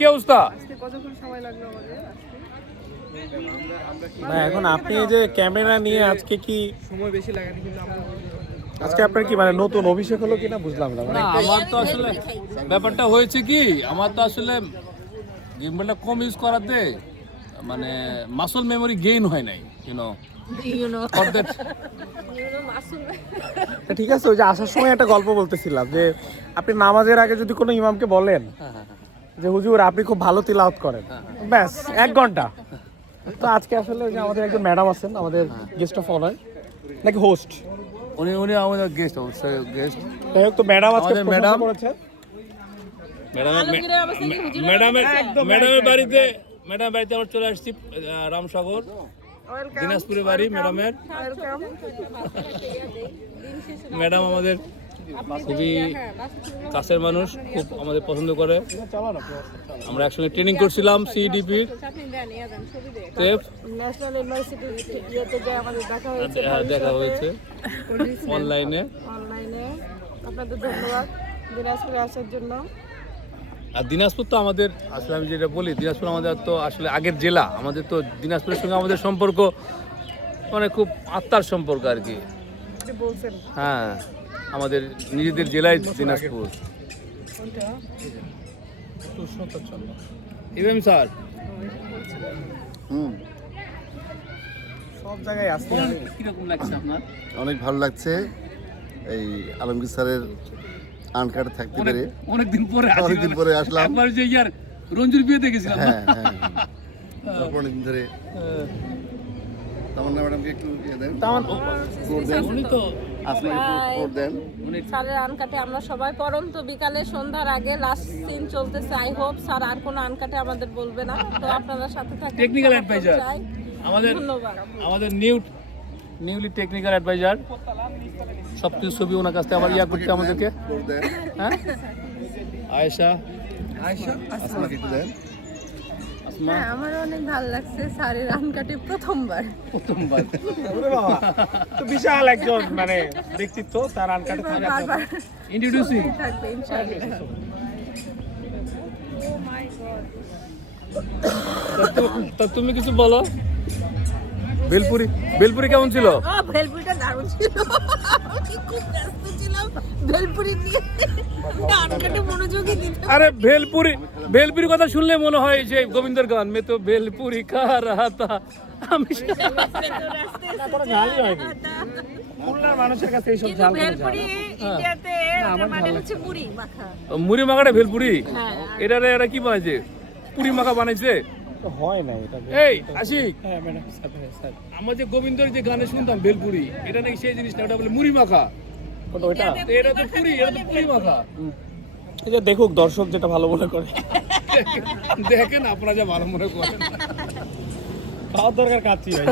কি অবস্থা? না এখন আপনি যে ক্যামেরা নিয়ে আজকে কি সময় বেশি লাগেনি কিন্তু আজকে আপনার কি মানে নতুন অভিষেক হলো কিনা বুঝলাম না মানে আমার তো আসলে ব্যাপারটা হয়েছে কি আমার তো আসলে গিম্বলটা কম ইউজ করাতে মানে মাসল মেমোরি গেইন হয় নাই ইউনো ফর ঠিক আছে ওই যে আসার সময় একটা গল্প বলতেছিলাম যে আপনি নামাজের আগে যদি কোনো ইমামকে বলেন যে হুজুর আপনি খুব ভালো তিলাওয়াত করেন। ব্যাস এক ঘণ্টা। তো আজকে আসলে ওই যে আমাদের একজন ম্যাডাম আছেন আমাদের গেস্ট অফ অনার নাকি হোস্ট উনি উনি আমাদের গেস্ট অবশ্যই গেস্ট যাই হোক তো ম্যাডাম আজকে আমাদের প্রশংসা madam- করেছে ম্যাডামের ম্যাডামের বাড়িতে ম্যাডাম বাড়িতে আমার চলে আসছি রামসাগর। ওয়েলকাম দিনাজপুরে বাড়ি ম্যাডামের। ম্যাডাম আমাদের খুবই কাছের মানুষ খুব আমাদের পছন্দ করে। আমরা একসঙ্গে ট্রেনিং করছিলাম সিডিপির দেখা হয়েছে হ্যাঁ, দেখা হয়েছে। অনলাইনে অনলাইনে আপনাদের ধন্যবাদ দিনাজপুরে আসার জন্য। আর দিনাজপুর তো আমাদের আসলে আমি যেটা বলি দিনাজপুর আমাদের তো আসলে আগের জেলা। আমাদের তো দিনাজপুরের সঙ্গে আমাদের সম্পর্ক মানে খুব আত্মার সম্পর্ক আর কি। হ্যাঁ। আমাদের নিজেদের জেলায় দিনাজপুর। স্যার। হুম। সব জায়গায় আসতে কীরকম লাগছে আপনার? অনেক ভালো লাগছে। এই আলমগীর স্যারের আনকার্ডে থাকতে অনেক পেরে। অনেকদিন পরে। অনেকদিন পরে আসলাম। একবার যে ইয়ার রঞ্জুর বিয়েতে গেছিলাম না? হ্যাঁ হ্যাঁ। অনেকদিন ধরে। তামান্না ম্যাডামকে একটু ইয়ে দেন। ভোট দেন। উনি তো দেন। উনি স্যারের আনকাটে আমরা সবাই পরন্ত বিকালে সন্ধ্যার আগে লাস্ট সিন চলতেছে। আই হোপ স্যার আর কোনো আনকাটে আমাদের বলবে না। তো আপনারা সাথে থাকুন। টেকনিক্যাল অ্যাডভাইজার আমাদের ধন্যবাদ। আমাদের নিউ নিউলি টেকনিক্যাল অ্যাডভাইজার সব কিছু ছবি ওনার কাছ থেকে আবার ইয়া করতে আমাদেরকে। হ্যাঁ? আয়েশা। আসমাকে একটু দেন হ্যাঁ আমার অনেক ভালো লাগছে স্যারের আনকাটে প্রথমবার। প্রথমবার। ওরে বাবা তো বিশাল একজন মানে ব্যক্তিত্ব তার থাকা বারবার ইন্ট্রোডিউসিং থাকবে ইনশাআল্লাহ। তো তুমি কিছু বলো। বেলপুরি বেলপুরি কেমন ছিল? ভেলপুরিটা দারুণ ছিল। খুব ব্যস্ত ছিলাম ভেলপুরি নিয়ে। আনকাটে দিতে আরে ভেলপুরি ভেলপুরি কথা শুনলে মনে হয় যে গোবিন্দর গান মে তো ভেলপুরি খা রাহা আমি মানুষের কাছে এইসব ঝাল ভেলপুরি মানে হচ্ছে মুড়ি মাখা। মুড়ি মাখাটা ভেলপুরি হ্যাঁ এটারে এরা কি বানাইছে পুরি মাখা বানাইছে হয় না এটা। এই আশিক! হ্যাঁ ম্যাডাম স্যার স্যার। আমার যে গোবিন্দর যে গানে শুনতাম ভেলপুরি এটা নাকি সেই জিনিসটা ওটা বলে মুড়ি মাখা। এটা তো পুরি এটা তো পুরি মাখা। এই দেখুক দর্শক যেটা ভালো মনে করে। দেখেন আপনারা যা ভালো মনে করেন। খাওয়ার দরকার কাচ্ছি ভাই?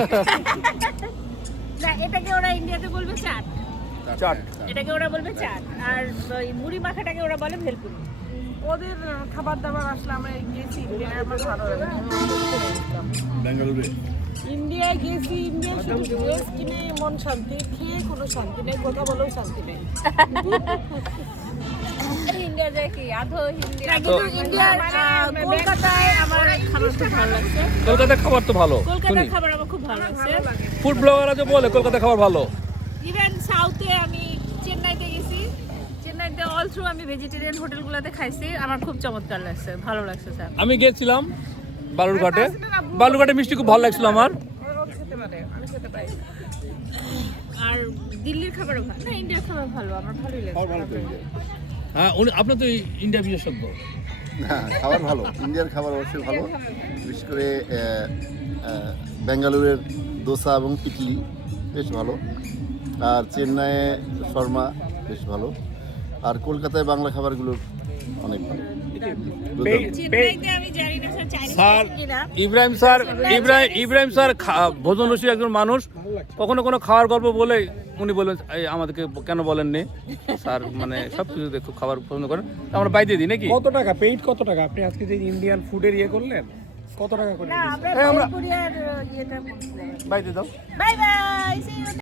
না এটাকে ওরা ইন্ডিয়াতে বলবে চাট। চাট। এটাকে ওরা বলবে চাট। আর ওই মুড়ি মাখাটাকে ওরা বলে ভেলপুরি। ওদের খাবার দাবার আসলে আমরা গেছি ইন্ডিয়ায় আমার ভালো লাগে বেঙ্গালুরু ইন্ডিয়ায় গেছি ইন্ডিয়া শুধু ড্রেস কিনে মন শান্তি খেয়ে কোনো শান্তি নেই কথা বলেও শান্তি নেই। ইন্ডিয়া যায় কি? আধো আহ, কলকাতায় আমার খাবার খুব ভালো লাগছে। কলকাতার খাবার তো ভালো কলকাতার খাবার আমার খুব ভালো লাগছে। ফুড ব্লগাররা যে বলে কলকাতা খাবার ভালো। ইভেন সাউথে আমি অল থ্রু আমি ভেজিটেরিয়ান হোটেলগুলোতে খাইছি। আমার খুব চমৎকার লাগছে ভালো লাগছে স্যার আমি গেছিলাম বালুরঘাটে। বালুরঘাটে মিষ্টি খুব ভালো লাগছিল আমার। আর দিল্লির খাবারও ভালো। না ইন্ডিয়ার খাবার ভালো আমার ভালোই লাগছে। হ্যাঁ উনি আপনার তো ইন্ডিয়া বিশেষজ্ঞ। হ্যাঁ খাবার ভালো। ইন্ডিয়ার খাবার অবশ্যই ভালো। বিশেষ করে বেঙ্গালুরের দোসা এবং ইডলি বেশ ভালো। আর চেন্নাইয়ে শর্মা বেশ ভালো। আর কলকাতায় বাংলা খাবারগুলো অনেক ভালো। না sir Ibrahim sir Ibrahim Ibrahim sir খা- ভোজন রসিক একজন মানুষ। কখনো কোনো খাওয়ার গল্প বলে উনি বলেন আমাদেরকে কেন বলেননি? স্যার মানে সব কিছু দেখো খাবার পছন্দ করেন। আমরা বাইরে দিই নাকি? কত টাকা? পেইড কত টাকা? আপনি আজকে যে ইন্ডিয়ান ফুডের ইয়ে করলেন কত টাকা করে আমরা বাইরে দাও। Bye bye